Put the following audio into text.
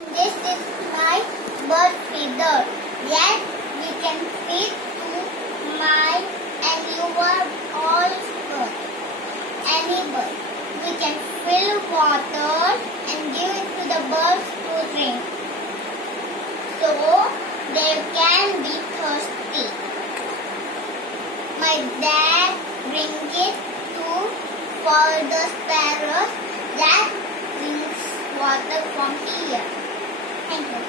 This is my bird feeder. Yes, we can feed to my and your all bird. Any bird. We can fill water and give it to the birds to drink. So they can be thirsty. My dad brings it to for the sparrows that drinks water from here. Thank you.